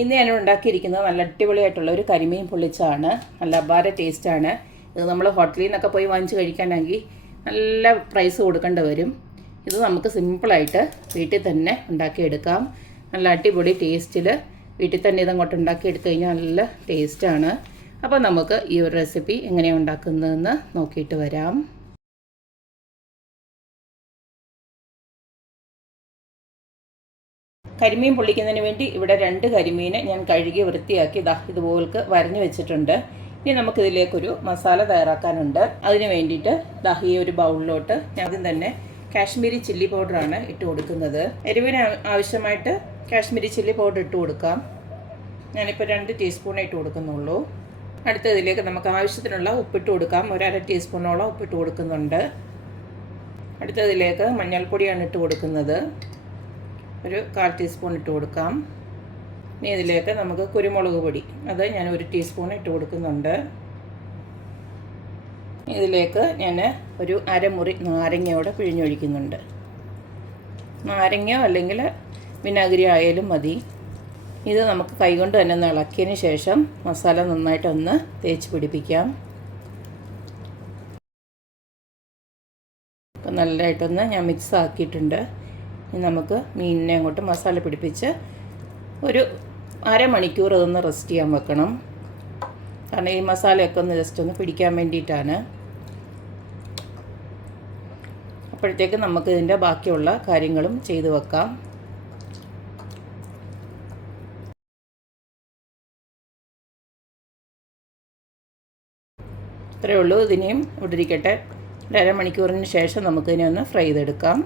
ഇന്ന് ഞാൻ ഉണ്ടാക്കിയിരിക്കുന്നത് നല്ല അടിപൊളിയായിട്ടുള്ള ഒരു കരിമീൻ പൊള്ളിച്ചതാണ്. നല്ല അപാര ടേസ്റ്റാണ്. ഇത് നമ്മൾ ഹോട്ടലിൽ നിന്നൊക്കെ പോയി വാങ്ങിച്ച് കഴിക്കാനാണെങ്കിൽ നല്ല പ്രൈസ് കൊടുക്കേണ്ടി വരും. ഇത് നമുക്ക് സിമ്പിളായിട്ട് വീട്ടിൽ തന്നെ ഉണ്ടാക്കിയെടുക്കാം. നല്ല അടിപൊളി ടേസ്റ്റിൽ വീട്ടിൽ തന്നെ ഇതങ്ങോട്ട് ഉണ്ടാക്കിയെടുത്ത് കഴിഞ്ഞാൽ നല്ല ടേസ്റ്റാണ്. അപ്പോൾ നമുക്ക് ഈ ഒരു റെസിപ്പി എങ്ങനെയാണ് ഉണ്ടാക്കുന്നതെന്ന് നോക്കിയിട്ട് വരാം. കരിമീൻ പൊള്ളിക്കുന്നതിന് വേണ്ടി ഇവിടെ 2 കരിമീനെ ഞാൻ കഴുകി വൃത്തിയാക്കി ഇതുപോലക്ക് വരഞ്ഞു വെച്ചിട്ടുണ്ട്. ഇനി നമുക്കിതിലേക്കൊരു മസാല തയ്യാറാക്കാനുണ്ട്. അതിന് വേണ്ടിയിട്ട് ഈ ഒരു ബൗളിലോട്ട് ഞാൻ ആദ്യം തന്നെ കാശ്മീരി ചില്ലി പൗഡറാണ് ഇട്ട് കൊടുക്കുന്നത്. എരിവിന് ആവശ്യമായിട്ട് കാശ്മീരി ചില്ലി പൗഡർ ഇട്ട് കൊടുക്കാം. ഞാനിപ്പോൾ 2 ടീസ്പൂണേ ഇട്ട് കൊടുക്കുന്നുള്ളൂ. അടുത്തതിലേക്ക് നമുക്ക് ആവശ്യത്തിനുള്ള ഉപ്പിട്ട് കൊടുക്കാം. 1/2 ടീസ്പൂണോളം ഉപ്പിട്ട് കൊടുക്കുന്നുണ്ട്. അടുത്തതിലേക്ക് മഞ്ഞൾപ്പൊടിയാണ് ഇട്ട് കൊടുക്കുന്നത്. ഒരു 1/4 ടീസ്പൂൺ ഇട്ട് കൊടുക്കാം. ഇനി ഇതിലേക്ക് നമുക്ക് കുരുമുളക് പൊടി, അത് ഞാൻ 1 ടീസ്പൂൺ ഇട്ട് കൊടുക്കുന്നുണ്ട്. ഇതിലേക്ക് ഞാൻ ഒരു അരമുറി നാരങ്ങയോടെ പിഴിഞ്ഞൊഴിക്കുന്നുണ്ട്. നാരങ്ങയോ അല്ലെങ്കിൽ വിനാഗിരി ആയാലും മതി. ഇത് നമുക്ക് കൈകൊണ്ട് തന്നെ ഒന്ന് ഇളക്കിയതിന് ശേഷം മസാല നന്നായിട്ടൊന്ന് തേച്ച് പിടിപ്പിക്കാം. അപ്പം നല്ലതായിട്ടൊന്ന് ഞാൻ മിക്സ് ആക്കിയിട്ടുണ്ട്. ഇനി നമുക്ക് മീനിനെ അങ്ങോട്ട് മസാല പിടിപ്പിച്ച് ഒരു അരമണിക്കൂർ അതൊന്ന് റെസ്റ്റ് ചെയ്യാൻ വെക്കണം. കാരണം ഈ മസാലയൊക്കെ ഒന്ന് ജസ്റ്റ് ഒന്ന് പിടിക്കാൻ വേണ്ടിയിട്ടാണ്. അപ്പോഴത്തേക്ക് നമുക്ക് ഇതിൻ്റെ ബാക്കിയുള്ള കാര്യങ്ങളും ചെയ്തു വെക്കാം. ഇത്രയേ ഉള്ളൂ. ഇതിനെയും ഇവിടെ ഇരിക്കട്ടെ. ഒരു അരമണിക്കൂറിന് ശേഷം നമുക്കിതിനെ ഒന്ന് ഫ്രൈ ചെയ്തെടുക്കാം.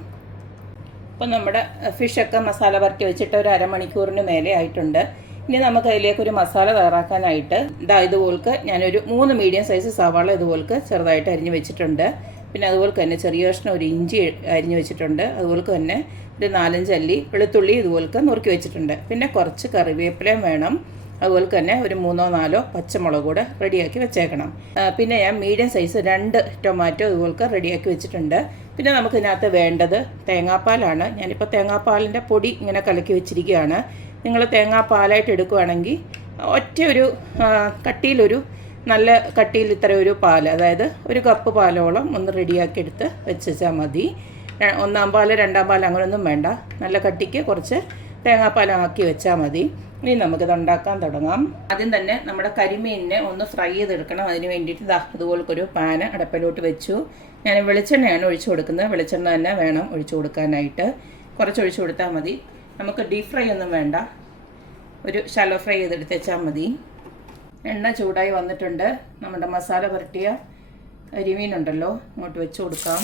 അപ്പോൾ നമ്മുടെ ഫിഷൊക്കെ മസാല പുരട്ടി വെച്ചിട്ട് ഒരു അരമണിക്കൂറിന് മേലെ ആയിട്ടുണ്ട്. ഇനി നമുക്ക് അതിലേക്കൊരു മസാല തയ്യാറാക്കാനായിട്ട് ഇതുപോലക്ക് ഞാനൊരു 3 മീഡിയം സൈസ് സവാള ഇതുപോലക്ക് ചെറുതായിട്ട് അരിഞ്ഞ് വെച്ചിട്ടുണ്ട്. പിന്നെ അതുപോലെ തന്നെ ചെറിയ കഷ്ണം ഒരു ഇഞ്ചി അരിഞ്ഞ് വെച്ചിട്ടുണ്ട്. അതുപോലെ തന്നെ ഒരു 4-5 അല്ലി വെളുത്തുള്ളി ഇതുപോലക്ക് നുറുക്കി വെച്ചിട്ടുണ്ട്. പിന്നെ കുറച്ച് കറിവേപ്പിലയും വേണം. അതുപോലെ തന്നെ ഒരു 3-4 പച്ചമുളക് കൂടെ റെഡിയാക്കി വെച്ചേക്കണം. പിന്നെ ഞാൻ മീഡിയം സൈസ് 2 ടൊമാറ്റോ ഇതുപോലൊക്കെ റെഡിയാക്കി വെച്ചിട്ടുണ്ട്. പിന്നെ നമുക്കിതിനകത്ത് വേണ്ടത് തേങ്ങാപ്പാലാണ്. ഞാനിപ്പോൾ തേങ്ങാപ്പാലിൻ്റെ പൊടി ഇങ്ങനെ കലക്കി വെച്ചിരിക്കുകയാണ്. നിങ്ങൾ തേങ്ങാപ്പാലായിട്ട് എടുക്കുകയാണെങ്കിൽ ഒരു കട്ടിയിലൊരു നല്ല കട്ടിയിൽ ഇത്ര ഒരു പാൽ, അതായത് 1 കപ്പ് പാലോളം ഒന്ന് റെഡിയാക്കി എടുത്ത് വെച്ചാൽ മതി. 1-ാം പാൽ 2-ാം പാൽ അങ്ങനെയൊന്നും വേണ്ട. നല്ല കട്ടിക്ക് കുറച്ച് തേങ്ങാപ്പാലാക്കി വെച്ചാൽ മതി. ഇനി നമുക്കിത് ഉണ്ടാക്കാൻ തുടങ്ങാം. ആദ്യം തന്നെ നമ്മുടെ കരിമീനിനെ ഒന്ന് ഫ്രൈ ചെയ്തെടുക്കണം. അതിന് വേണ്ടിയിട്ട് ഇതുപോലൊരു പാന് അടപ്പിലോട്ട് വെച്ചു. ഞാൻ വെളിച്ചെണ്ണയാണ് ഒഴിച്ചു കൊടുക്കുന്നത്. വെളിച്ചെണ്ണ തന്നെ വേണം ഒഴിച്ചു കൊടുക്കാനായിട്ട്. കുറച്ച് ഒഴിച്ചു കൊടുത്താൽ മതി. നമുക്ക് ഡീപ് ഫ്രൈ ഒന്നും വേണ്ട. ഒരു ഷാലോ ഫ്രൈ ചെയ്തെടുത്തേച്ചാൽ മതി. എണ്ണ ചൂടായി വന്നിട്ടുണ്ട്. നമ്മുടെ മസാല പുരട്ടിയ കരിമീനുണ്ടല്ലോ, അങ്ങോട്ട് വെച്ച് കൊടുക്കാം.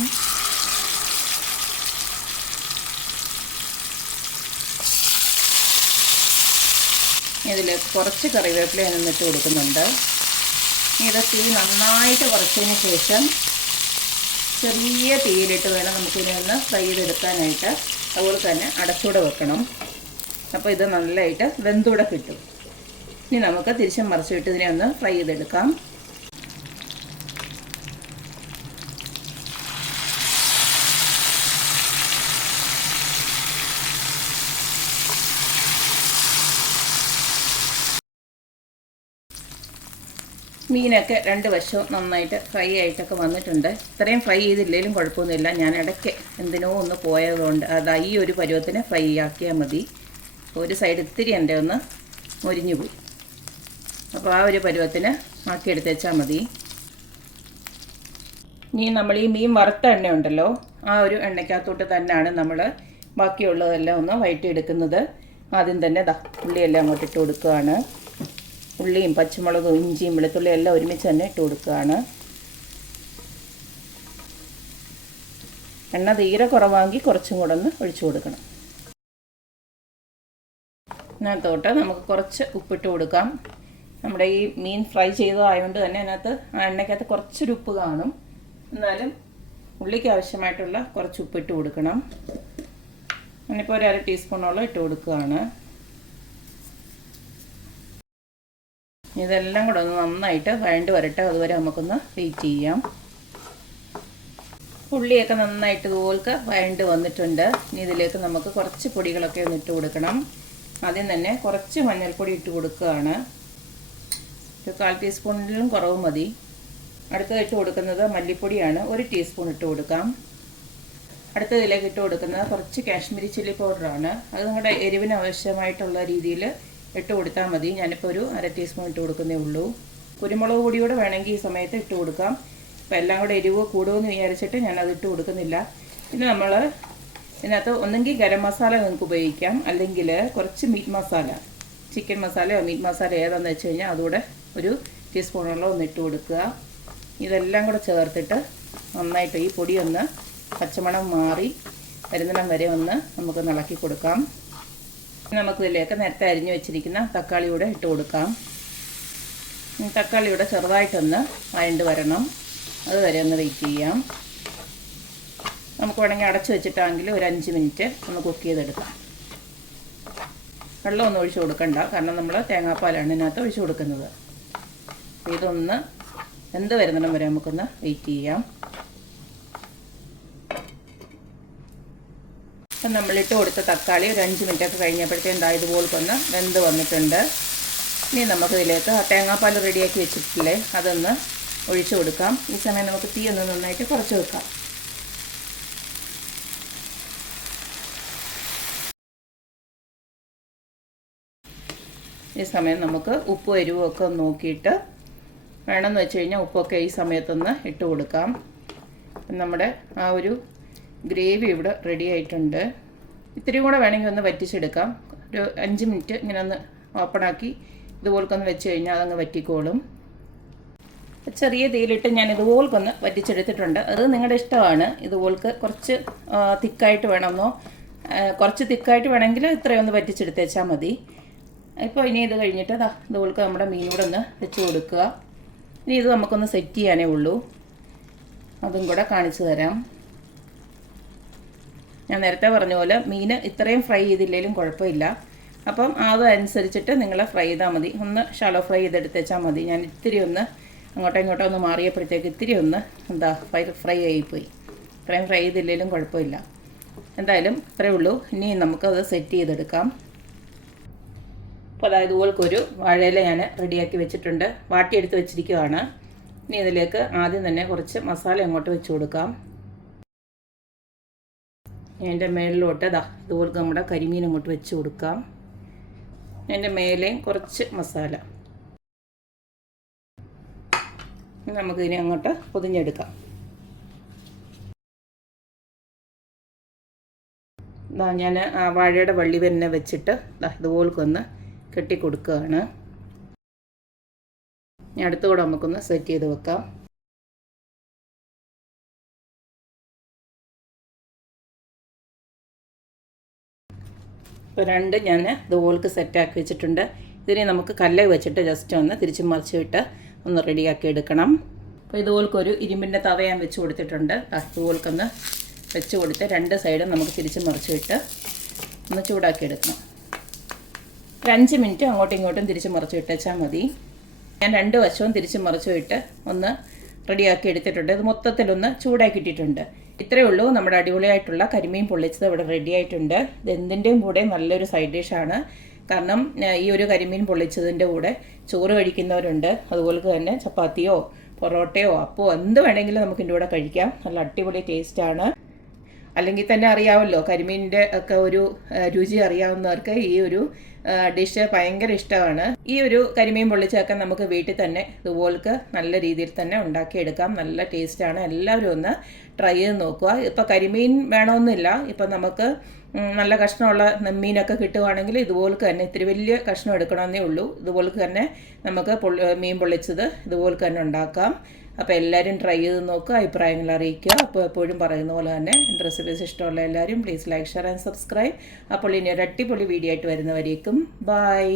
ഇതിൽ കുറച്ച് കറിവേപ്പില ഞാൻ ഇട്ട് കൊടുക്കുന്നുണ്ട്. ഇത് തീ നന്നായിട്ട് കുറച്ചതിന് ശേഷം ചെറിയ തീയിലിട്ട് വേണം നമുക്കിതിനൊന്ന് ഫ്രൈ ചെയ്തെടുക്കാനായിട്ട്. അതുപോലെ തന്നെ അടച്ചൂടെ വെക്കണം. അപ്പോൾ ഇത് നല്ലതായിട്ട് വെന്തൂടെ കിട്ടും. ഇനി നമുക്ക് തിരിച്ചും മറിച്ചിട്ട് ഇതിനെ ഒന്ന് ഫ്രൈ ചെയ്തെടുക്കാം. മീനൊക്കെ 2 വശവും നന്നായിട്ട് ഫ്രൈ ആയിട്ടൊക്കെ വന്നിട്ടുണ്ട്. ഇത്രയും ഫ്രൈ ചെയ്തില്ലെങ്കിലും കുഴപ്പമൊന്നുമില്ല. ഞാൻ ഇടയ്ക്ക് എന്തിനോ ഒന്ന് പോയതുകൊണ്ട് ഈ ഒരു പരുവത്തിന് ഫ്രൈ ആക്കിയാൽ മതി. ഒരു സൈഡ് ഇത്തിരി എൻ്റെ ഒന്ന് മൊരിഞ്ഞു പോയി. അപ്പോൾ ആ ഒരു പരുവത്തിന് ആക്കിയെടുത്തേച്ചാൽ മതി. ഇനി നമ്മൾ ഈ മീൻ വറുത്ത എണ്ണ ഉണ്ടല്ലോ, ആ ഒരു എണ്ണയ്ക്കകത്തോട്ട് തന്നെയാണ് നമ്മൾ ബാക്കിയുള്ളതെല്ലാം ഒന്ന് വഴറ്റിയെടുക്കുന്നത്. ആദ്യം തന്നെ ഉള്ളിയെല്ലാം അങ്ങോട്ട് ഇട്ട് കൊടുക്കുകയാണ്. ഉള്ളിയും പച്ചമുളകും ഇഞ്ചിയും വെളുത്തുള്ളിയും എല്ലാം ഒരുമിച്ച് തന്നെ ഇട്ട് കൊടുക്കുകയാണ്. എണ്ണ തീരെ കുറവാണെങ്കിൽ കുറച്ചും കൂടെ ഒന്ന് ഒഴിച്ചു കൊടുക്കണം. ഇതിനകത്തോട്ട് നമുക്ക് കുറച്ച് ഉപ്പിട്ട് കൊടുക്കാം. നമ്മുടെ ഈ മീൻ ഫ്രൈ ചെയ്തതായതുകൊണ്ട് തന്നെ അതിനകത്ത് ആ എണ്ണയ്ക്കകത്ത് കുറച്ചൊരു ഉപ്പ് കാണും. എന്നാലും ഉള്ളിക്ക് ആവശ്യമായിട്ടുള്ള കുറച്ച് ഉപ്പിട്ട് കൊടുക്കണം. ഞാനിപ്പോൾ ഒരു 1/2 ടീസ്പൂണോളം ഇട്ട് കൊടുക്കുകയാണ്. ഇതെല്ലാം കൂടെ ഒന്ന് നന്നായിട്ട് വഴണ്ട് വരട്ടെ. അതുവരെ നമുക്കൊന്ന് വെയിറ്റ് ചെയ്യാം. ഉള്ളിയൊക്കെ നന്നായിട്ട് ഇതുപോലൊക്കെ വഴണ്ട് വന്നിട്ടുണ്ട്. ഇനി ഇതിലേക്ക് നമുക്ക് കുറച്ച് പൊടികളൊക്കെ ഒന്ന് ഇട്ട് കൊടുക്കണം. ആദ്യം തന്നെ കുറച്ച് മഞ്ഞൾപ്പൊടി ഇട്ട് കൊടുക്കുകയാണ്. ഒരു 1/4 ടീസ്പൂണിലും കുറവ് മതി. അടുത്തത് ഇട്ട് കൊടുക്കുന്നത് മല്ലിപ്പൊടിയാണ്. 1 ടീസ്പൂൺ ഇട്ട് കൊടുക്കാം. അടുത്തതിലേക്ക് ഇട്ട് കൊടുക്കുന്നത് കുറച്ച് കാശ്മീരി ചില്ലി പൗഡറാണ്. അത് നിങ്ങളുടെ എരിവിന് ആവശ്യമായിട്ടുള്ള രീതിയിൽ ഇട്ട് കൊടുത്താൽ മതി. ഞാനിപ്പോൾ ഒരു 1/2 ടീസ്പൂൺ ഇട്ട് കൊടുക്കുന്നേ ഉള്ളൂ. കുരുമുളക് പൊടിയോടെ വേണമെങ്കിൽ ഈ സമയത്ത് ഇട്ട് കൊടുക്കാം. അപ്പോൾ എല്ലാം കൂടെ എരിവ് കൂടുമെന്ന് വിചാരിച്ചിട്ട് ഞാനത് ഇട്ട് കൊടുക്കുന്നില്ല. പിന്നെ നമ്മൾ ഇതിനകത്ത് ഒന്നെങ്കിൽ ഗരം മസാല നിങ്ങൾക്ക് ഉപയോഗിക്കാം, അല്ലെങ്കിൽ കുറച്ച് മീറ്റ് മസാല, ചിക്കൻ മസാലയോ മീറ്റ് മസാല ഏതാണെന്ന് വെച്ച് കഴിഞ്ഞാൽ അതുകൂടെ 1 ടീസ്പൂണോളം ഒന്ന് ഇട്ട് കൊടുക്കുക. ഇതെല്ലാം കൂടെ ചേർത്തിട്ട് നന്നായിട്ട് ഈ പൊടി ഒന്ന് പച്ചമണം മാറി വരുന്നിടം വരെ ഒന്ന് നമുക്ക് ഇളക്കി കൊടുക്കാം. നമുക്കിതിലേക്ക് നേരത്തെ അരിഞ്ഞു വെച്ചിരിക്കുന്ന തക്കാളി കൂടെ ഇട്ട് കൊടുക്കാം. തക്കാളിയുടെ ചെറുതായിട്ടൊന്ന് വഴണ്ട് വരണം. അതുവരെ ഒന്ന് വെയിറ്റ് ചെയ്യാം. നമുക്ക് വേണമെങ്കിൽ അടച്ചു വെച്ചിട്ടാണെങ്കിൽ ഒരു 5 മിനിറ്റ് ഒന്ന് കുക്ക് ചെയ്തെടുക്കാം. വെള്ളമൊന്നും ഒഴിച്ച് കൊടുക്കണ്ട, കാരണം നമ്മൾ തേങ്ങാപ്പാലാണ് ഇതിനകത്ത് ഒഴിച്ച് കൊടുക്കുന്നത്. ഇതൊന്ന് വെന്ത് വരുന്നിടം വരെ നമുക്കൊന്ന് വെയിറ്റ് ചെയ്യാം. അപ്പം നമ്മളിട്ട് കൊടുത്ത തക്കാളി ഒരു 5 മിനിറ്റൊക്കെ കഴിഞ്ഞപ്പോഴത്തേക്കും ഇതുപോലൊന്ന് വെന്ത് വന്നിട്ടുണ്ട്. ഇനി നമുക്കിതിലേക്ക് ആ തേങ്ങാപ്പാൽ റെഡിയാക്കി വെച്ചിട്ടില്ലേ അതൊന്ന് ഒഴിച്ചു കൊടുക്കാം. ഈ സമയം നമുക്ക് തീ ഒന്ന് നന്നായിട്ട് കുറച്ച് വെക്കാം. ഈ സമയം നമുക്ക് ഉപ്പും എരിവും ഒക്കെ ഒന്ന് നോക്കിയിട്ട് വേണമെന്ന് വെച്ച് കഴിഞ്ഞാൽ ഉപ്പൊക്കെ ഈ സമയത്തൊന്ന് ഇട്ട് കൊടുക്കാം. നമ്മുടെ ആ ഒരു ഗ്രേവി ഇവിടെ റെഡി ആയിട്ടുണ്ട്. ഇത്തിരി കൂടെ വേണമെങ്കിൽ ഒന്ന് വറ്റിച്ചെടുക്കാം. ഒരു 5 മിനിറ്റ് ഇങ്ങനെ ഒന്ന് ഓപ്പണാക്കി ഇതുപോലൊന്ന് വെച്ച് കഴിഞ്ഞാൽ അതങ്ങ് വറ്റിക്കോളും. ചെറിയ തീയിലിട്ട് ഞാൻ ഇതുപോലൊന്ന് വറ്റിച്ചെടുത്തിട്ടുണ്ട്. അത് നിങ്ങളുടെ ഇഷ്ടമാണ്. ഇതുപോലൊക്കെ കുറച്ച് തിക്കായിട്ട് വേണമെന്നോ കുറച്ച് തിക്കായിട്ട് വേണമെങ്കിൽ ഇത്രയൊന്ന് വറ്റിച്ചെടുത്തേച്ചാൽ മതി. ഇപ്പോൾ ഇനി ഇത് കഴിഞ്ഞിട്ട് ഇതുപോലൊക്കെ നമ്മുടെ മീൻ കൂടെ ഒന്ന് വെച്ച് കൊടുക്കുക. ഇനി ഇത് നമുക്കൊന്ന് സെറ്റ് ചെയ്യാനേ ഉള്ളൂ. അതും കൂടെ കാണിച്ചു തരാം. ഞാൻ നേരത്തെ പറഞ്ഞ പോലെ മീൻ ഇത്രയും ഫ്രൈ ചെയ്തില്ലെങ്കിലും കുഴപ്പമില്ല. അപ്പം അതനുസരിച്ചിട്ട് നിങ്ങൾ ഫ്രൈ ചെയ്താൽ മതി. ഒന്ന് ഷാലോ ഫ്രൈ ചെയ്തെടുത്തേച്ചാൽ മതി. ഞാൻ ഇത്തിരി ഒന്ന് അങ്ങോട്ടോ ഇങ്ങോട്ടോ ഒന്ന് മാറിയപ്പോഴത്തേക്ക് ഇത്തിരി ഒന്ന് ഫ്രൈ ആയിപ്പോയി. ഇത്രയും ഫ്രൈ ചെയ്തില്ലെങ്കിലും കുഴപ്പമില്ല. എന്തായാലും ഇത്രയേ ഉള്ളൂ. ഇനി നമുക്കത് സെറ്റ് ചെയ്തെടുക്കാം. അപ്പോൾ അതായത് ഇതുപോലൊരു വാഴയില ഞാൻ റെഡിയാക്കി വെച്ചിട്ടുണ്ട്. വാട്ടിയെടുത്ത് വെച്ചിരിക്കുകയാണ്. ഇനി ഇതിലേക്ക് ആദ്യം തന്നെ കുറച്ച് മസാല അങ്ങോട്ട് വെച്ച് കൊടുക്കാം. അതിൻ്റെ മേളിലോട്ട് ഇതുപോലെ നമ്മുടെ കരിമീൻ അങ്ങോട്ട് വെച്ച് കൊടുക്കാം. അതിൻ്റെ മേലെയും കുറച്ച് മസാല. നമുക്കിതിനെ അങ്ങോട്ട് പൊതിഞ്ഞെടുക്കാം. ഞാൻ ആ വാഴയുടെ വള്ളി തന്നെ വെച്ചിട്ട് ഇതുപോലൊന്ന് കെട്ടിക്കൊടുക്കുകയാണ്. ഇനി അടുത്തുകൂടെ നമുക്കൊന്ന് സെറ്റ് ചെയ്ത് വെക്കാം. ഇപ്പോൾ 2 ഞാൻ ഇതുപോലൊക്കെ സെറ്റാക്കി വെച്ചിട്ടുണ്ട്. ഇതിനെ നമുക്ക് കല്ല് വെച്ചിട്ട് ജസ്റ്റ് ഒന്ന് തിരിച്ച് മറിച്ചിട്ട് ഒന്ന് റെഡിയാക്കി എടുക്കണം. അപ്പോൾ ഇതുപോലൊരു ഇരുമ്പിൻ്റെ തവ ഞാൻ വെച്ച് കൊടുത്തിട്ടുണ്ട്. ഇതുപോലൊന്ന് വെച്ച് കൊടുത്ത് 2 സൈഡും നമുക്ക് തിരിച്ച് മറിച്ചിട്ട് ഒന്ന് ചൂടാക്കി എടുക്കണം. 5 മിനിറ്റ് അങ്ങോട്ടും ഇങ്ങോട്ടും തിരിച്ച് മറിച്ച് ഇട്ടേച്ചാൽ മതി. ഞാൻ 2 വശവും തിരിച്ച് മറിച്ച് ഇട്ട് ഒന്ന് റെഡിയാക്കി എടുത്തിട്ടുണ്ട്. ഇത് മൊത്തത്തിലൊന്ന് ചൂടാക്കിയിട്ടിട്ടുണ്ട്. ഇത്രയേ ഉള്ളൂ. നമ്മുടെ അടിപൊളിയായിട്ടുള്ള കരിമീൻ പൊള്ളിച്ചത് ഇവിടെ റെഡി ആയിട്ടുണ്ട്. ഇത് എന്തിൻ്റെയും കൂടെ നല്ലൊരു സൈഡ് ഡിഷാണ്. കാരണം ഈ ഒരു കരിമീൻ പൊള്ളിച്ചതിൻ്റെ കൂടെ ചോറ് കഴിക്കുന്നവരുണ്ട്. അതുപോലെ തന്നെ ചപ്പാത്തിയോ പൊറോട്ടയോ അപ്പോ എന്ത് വേണമെങ്കിലും നമുക്ക് ഇതിൻ്റെ കൂടെ കഴിക്കാം. നല്ല അടിപൊളി ടേസ്റ്റാണ്. അല്ലെങ്കിൽ തന്നെ അറിയാമല്ലോ, കരിമീനിൻ്റെ ഒക്കെ ഒരു രുചി അറിയാവുന്നവർക്ക് ഈ ഒരു ഡിഷ് ഭയങ്കര ഇഷ്ടമാണ്. ഈ ഒരു കരിമീൻ പൊള്ളിച്ചൊക്കെ നമുക്ക് വീട്ടിൽ തന്നെ ഇതുപോലൊക്കെ നല്ല രീതിയിൽ തന്നെ ഉണ്ടാക്കിയെടുക്കാം. നല്ല ടേസ്റ്റാണ്. എല്ലാവരും ഒന്ന് ട്രൈ ചെയ്ത് നോക്കുക. ഇപ്പോൾ കരിമീൻ വേണമെന്നില്ല. ഇപ്പം നമുക്ക് നല്ല കഷ്ണമുള്ള മീനൊക്കെ കിട്ടുവാണെങ്കിൽ ഇതുപോലൊക്കെ തന്നെ ഇത്തിരി വലിയ കഷ്ണം എടുക്കണമെന്നേ ഉള്ളൂ. ഇതുപോലൊക്കെ തന്നെ നമുക്ക് മീൻ പൊള്ളിച്ചത് ഇതുപോലൊക്കെ തന്നെ ഉണ്ടാക്കാം. അപ്പോൾ എല്ലാവരും ട്രൈ ചെയ്ത് നോക്കുക, അഭിപ്രായങ്ങൾ അറിയിക്കുക. അപ്പോൾ എപ്പോഴും പറയുന്ന പോലെ തന്നെ എൻ്റെ റെസിപ്പീസ് ഇഷ്ടമുള്ള എല്ലാവരും please like, share and subscribe. അപ്പോൾ ഇനി ഒരു അടിപൊളി വീഡിയോ ആയിട്ട് വരുന്നവരേക്കും ബൈ.